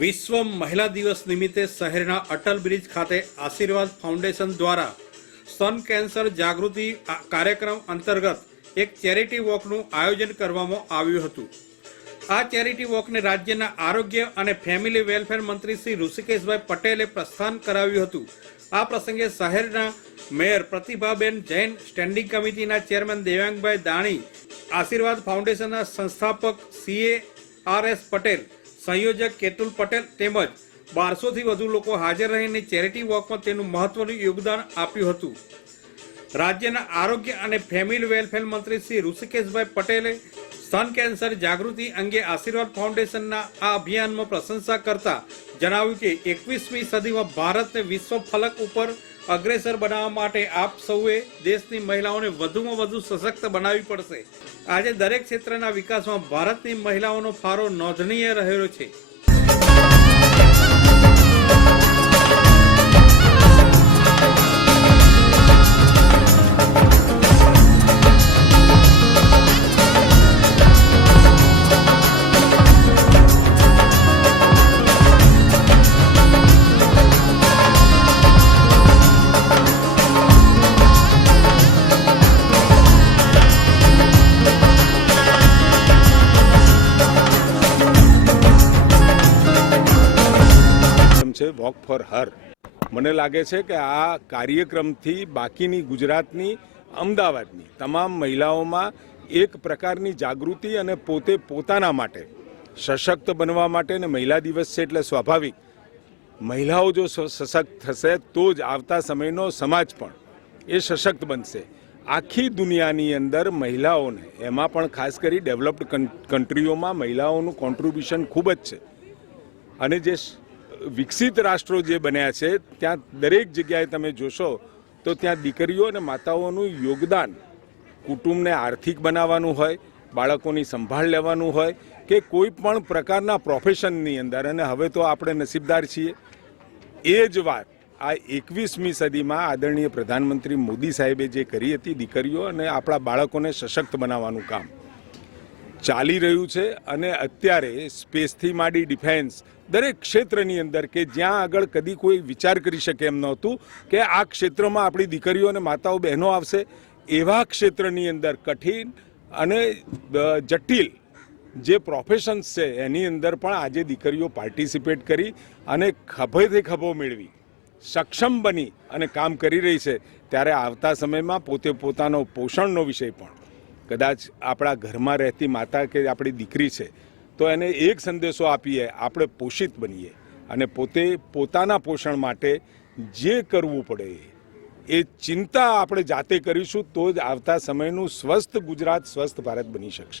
વિશ્વ મહિલા દિવસ નિમિત્તે શહેરના અટલ બ્રિજ ખાતે આશીર્વાદ ફાઉન્ડેશન દ્વારા સ્તન કેન્સર જાગૃતિ કાર્યક્રમ અંતર્ગત એક ચેરિટી વોકનું આયોજન કરવામાં આવ્યું હતું. આ ચેરિટી વોકને રાજ્યના આરોગ્ય અને ફેમિલી વેલફેર મંત્રી શ્રી ઋષિકેશભાઈ પટેલે પ્રસ્થાન કરાવ્યું હતું. આ પ્રસંગે શહેરના મેયર પ્રતિભાબેન જૈન, સ્ટેન્ડિંગ કમિટીના ચેરમેન દેવાંગભાઈ દાણી, આશીર્વાદ ફાઉન્ડેશનના સંસ્થાપક સીએ આર એસ પટેલ સંયોજક કેતુલ પટેલ તેમજ બારસોથી વધુ લોકો હાજર રહીને ચેરિટી વોકમાં તેનું મહત્વનું યોગદાન આપ્યું હતું. રાજ્યના આરોગ્ય અને ફેમિલી વેલફેર મંત્રી શ્રી ઋષિકેશભાઈ પટેલે સ્તન કેન્સર જાગૃતિ અંગે આશીર્વાદ ફાઉન્ડેશનના આ અભિયાનમાં પ્રશંસા કરતા જણાવ્યું કે એકવીસમી સદીમાં ભારતને વિશ્વ ફલક ઉપર અગ્રેસર બનાવવા માટે આપ સૌએ દેશની મહિલાઓને વધુમાં વધુ સશક્ત બનાવવી પડશે. આજે દરેક ક્ષેત્રના વિકાસમાં ભારતની મહિલાઓનો ફાળો નોંધનીય રહેલો છે. Walk for her. મને લાગે છે કે આ કાર્યક્રમથી બાકીની ગુજરાતની, અમદાવાદની તમામ મહિલાઓમાં એક પ્રકારની જાગૃતિ અને પોતે પોતાના માટે સશક્ત બનવા માટે ને મહિલા દિવસ છે એટલે સ્વાભાવિક. મહિલાઓ જો સશક્ત થશે તો જ આવતા સમયનો સમાજ પણ એ સશક્ત બનશે. આખી દુનિયાની અંદર મહિલાઓને, એમાં પણ ખાસ કરી ડેવલપ્ડ કન- કન્ટ્રીઓમાં મહિલાઓનું કોન્ટ્રીબ્યુશન ખૂબ જ છે. અને જે વિકસિત રાષ્ટ્રો જે બન્યા છે, ત્યાં દરેક જગ્યાએ તમે જોશો, તો ત્યાં દીકરીઓ અને માતાઓનું યોગદાન કુટુંબને આર્થિક બનાવવાનું હોય, બાળકોની સંભાળ લેવાનું હોય, કે કોઈ પણ પ્રકારના પ્રોફેશનની અંદર. અને હવે તો આપણે નસીબદાર છીએ. એ જ વાત આ એકવીસમી સદીમાં આદરણીય પ્રધાનમંત્રી મોદી સાહેબે જે કરી હતી દીકરીઓ અને આપણા બાળકોને સશક્ત બનાવવાનું કામ. ચાલી રહ્યું છે અને અત્યારે સ્પેસથી માંડી ડિફેન્સ દરેક ક્ષેત્રની અંદર કે જ્યાં આગળ કદી કોઈ વિચાર કરી શકે એમ નહોતું કે આ ક્ષેત્રમાં આપણી દીકરીઓ અને માતાઓ બહેનો આવશે એવા ક્ષેત્રની અંદર કઠિન અને જટિલ જે પ્રોફેશન્સ છે એની અંદર પણ આજે દીકરીઓ પાર્ટિસિપેટ કરી અને ખભેથી ખભો મેળવી, સક્ષમ બની અને કામ કરી રહી છે. ત્યારે આવતા સમયમાં પોતે પોતાનો પોષણનો વિષય પણ. કદાચ આપણા ઘરમાં રહેતી માતા કે આપણી દીકરી છે, તો એને એક સંદેશો આપીએ, આપણે પોષિત બનીએ અને પોતે પોતાના પોષણ માટે જે કરવું પડે એ ચિંતા આપણે જાતે કરીશું, તો જ આવતા સમયનું સ્વસ્થ ગુજરાત, સ્વસ્થ ભારત બની શકશે.